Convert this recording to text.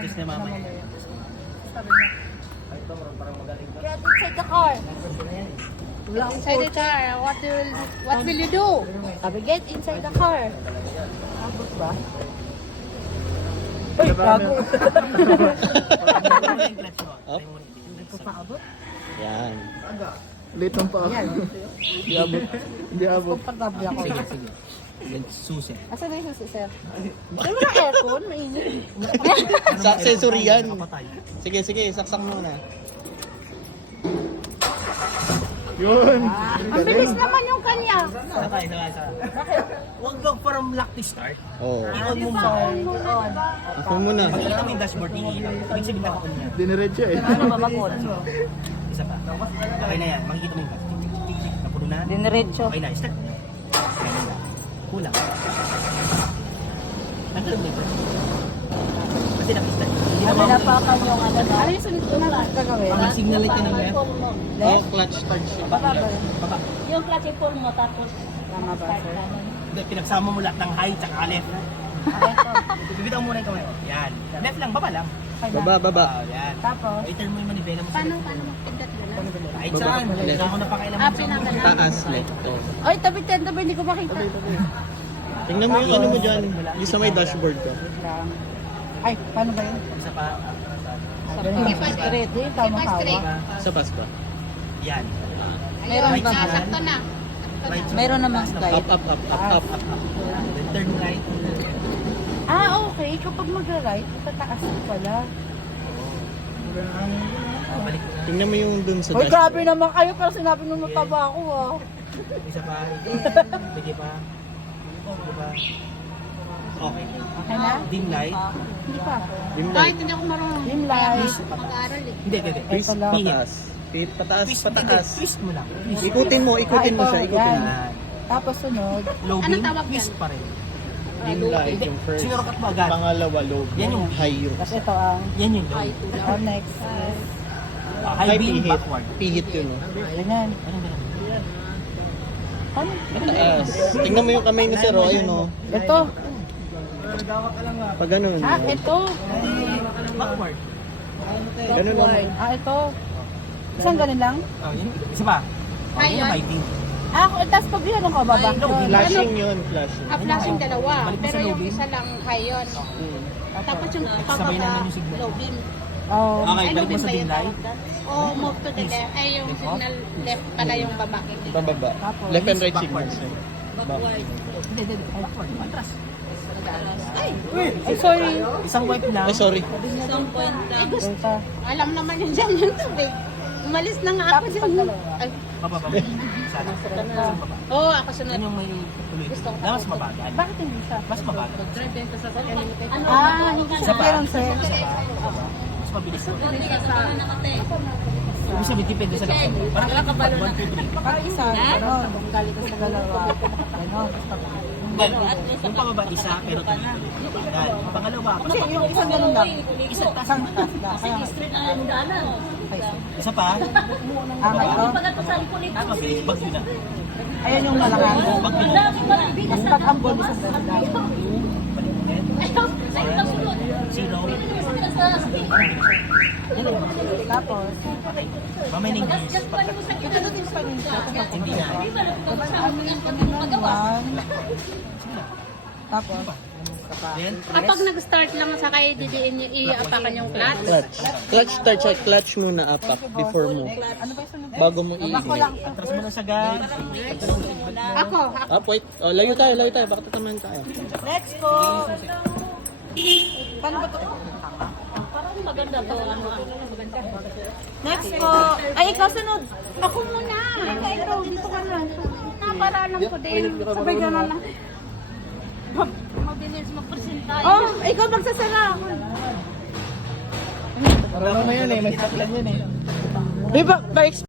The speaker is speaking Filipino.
Just na mama. Get inside the car. Inside the car. What will you do? Sabi, get inside the car. Abot ba? Uy, bago. Up. Hindi ko pa abot. Yan. Late lang pa. Yan. Hindi abot. Hindi abot. Komportable ako. Sige, sige. Then susi. Asa na yung susi, sir? Ay, wala aircon. Mainit. Sa accessory yan. Kapatay. Sige, sige, saksak muna. Yun. Ang bilis naman yung kanya. Sakay, sakay, sakay. Bakit? Huwag daw parang lock to start. Oo. Iwan mo muna. On. Ako muna. Makikita mo yung dashboard ni Ilan. Ibig sabihin na niya. Diniretso eh. Ano ba mag-on? Isa pa. Okay na yan. Makikita mo yung gas. Napuno na. Diniretso. Okay na. Start. Kulang. Nagkaroon mo ito. Kasi nakistart. Hindi Ano naman. na pa pa yung ano na? Ano yung sunod ko na gagawin? Ang signal light ka na yan. Oh, clutch start siya. Baba ba? Baba. Yung clutch i-pull mo tapos tama ba? Hindi, pinagsama mo lahat ng high tsaka left. Bibitaw muna yung kamay mo. Yan. Left lang, baba lang. Baba, baba. Yan. Tapos? I-turn mo yung manibela mo sa Paano left. magpindat gano'n? Kahit saan. Hindi ako napakailan mo. Pinaka Taas, left. To. Ay, tabi-tabi, hindi ko makita. Tingnan mo yung ano mo dyan. Yung sa may dashboard ko. Ay, paano ba yun? Isa pa. Ganun. Straight, yun, tama hawak. Sa pass ba? Yan. Meron Right ba? side. Sakto na. Right side. Meron namang Up, slide. up, up, up, up. Then turn right. Ah, okay. Kapag mag-right, tataas ko pala. Balik ko na. Tingnan mo yung dun sa Hoy, dashboard. grabe naman kayo, pero sinabi nung mataba ako ah. Isa pa. Sige pa. Sige pa. Okay. Okay na? Dim light. Hindi pa. Dim light. hindi ako marunong. Dim Twist. light. Mag-aaral eh. Hindi, hindi. Twist, Ito lang. pataas. Pataas, Twist, pataas. twist mo lang. Twist. Ikutin mo ito, siya, ikutin yan. mo. Yan. Tapos sunod. Low beam, twist pa rin. Dim light, Hindi, yung first. sinurokat mo agad. Pangalawa, low. Yan yung high yung. Tapos ito ang Yan yung low. next is High beam, P-hit. backward. P-hit yun. oh. ganyan. Ganun, ganun. Paano? Pataas. Tingnan mo yung kamay ni Sir, ayun oh. Ito. Pag ganun. Ah, ito. Backward. Ganun lang. Ah, ito. Isang ganun lang? Oh, yun. Isa pa. Oh, yun yung high beam. Ah, tapos pag yun, anong kababa? Flashing yun, flashing. Flashing dalawa, Balik mo pero sa low yung beam. isa lang high yun. Tapos yung Sabay naman pababa, yung signal. low beam. Oh. Okay, Ay, balik low mo beam sa ba dim yun light. tawag doon? O move to the left. Ay, yung signal left pala yung baba. Bababa. Left and right signals yun. Backward. Hindi, hindi. Backward. Atras. Ay, Ay, sorry. Isang wipe lang. Ay, sorry. isang point lang. Ito. Alam naman yun dyan yung tubig. Umalis na nga ako Tapos dyan. pag dalawa. Ay, Baba. Sana. Isang baba. oo, ako sunod. Yan yung may tuloy. Na mas mabagal. Bakit hindi siya? Mas mabagal. Ah, hindi Isa siya. pa. Meron sir. Mas mabilis. Ibig sabihin, depende sa lakad. Parang lakad pa, 1, 2, 3. Pag isa, gano'n. Galit ka sa dalawa. Gano'n. Then, yung pababa isa, pero tuloy. Yan. Yung pangalawa, Kasi yung isang gano'n lang. isang taas. Isang taas lang. Kaya, Isa pa. ah, ito. Mas mabilis. Bagyo na. Ayan yung malakas. Bagyo na. Mas pag ang ball isang gano'n lang. Zero. Tapos, Mamay ng English. Hindi na. one. Tapos, Then, Kapag nag-start lang sa kayo, didiin niyo, i-apakan yung clutch. Clutch. Clutch start siya. Clutch muna apak before mo. ano ba yung sunod? Bago mo Ako lang. atras mo na sa gas. Ako, Up, wait. Oh, layo tayo, layo tayo. Baka tatamaan tayo. Next po. Paano ba ito? parang maganda to. Next po. Ay, ikaw sunod. Ako muna. Ikaw, dito ka na. Para alam ko din. Sabay gano'n lang. Mabilis magpresenta. Oh, ikaw magsasara. Marunong na yan eh. May stop yan eh. Di ba,